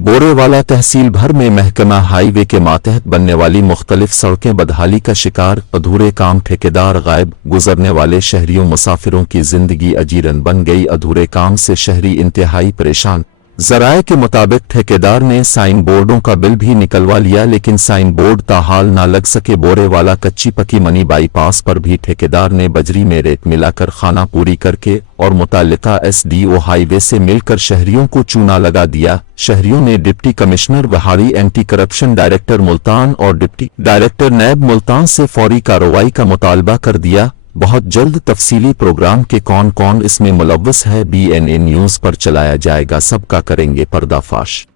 बोरेवाला तहसील भर में महकमा हाईवे के मातहत बनने वाली मुख्तलिफ सड़कें बदहाली का शिकार, अधूरे काम, ठेकेदार गायब, गुजरने वाले शहरियों मुसाफिरों की जिंदगी अजीरन बन गई। अधूरे काम से शहरी इंतहाई परेशान। जराये के मुताबिक ठेकेदार ने साइन बोर्डों का बिल भी निकलवा लिया, लेकिन साइन बोर्ड ताहाल ना लग सके। बोरेवाला कच्ची पक्की मनी बाईपास पर भी ठेकेदार ने बजरी में रेत मिलाकर खाना पूरी करके और मुताल्लिका SDO हाईवे से मिलकर शहरियों को चूना लगा दिया। शहरियों ने डिप्टी कमिश्नर बहारी, एंटी करप्शन डायरेक्टर मुल्तान और डिप्टी डायरेक्टर नैब मुल्तान से फौरी कार्रवाई का मुतालबा कर दिया। बहुत जल्द तफसीली प्रोग्राम के कौन कौन इसमें मुलव्वस है BNA न्यूज पर चलाया जाएगा, सबका करेंगे पर्दाफाश।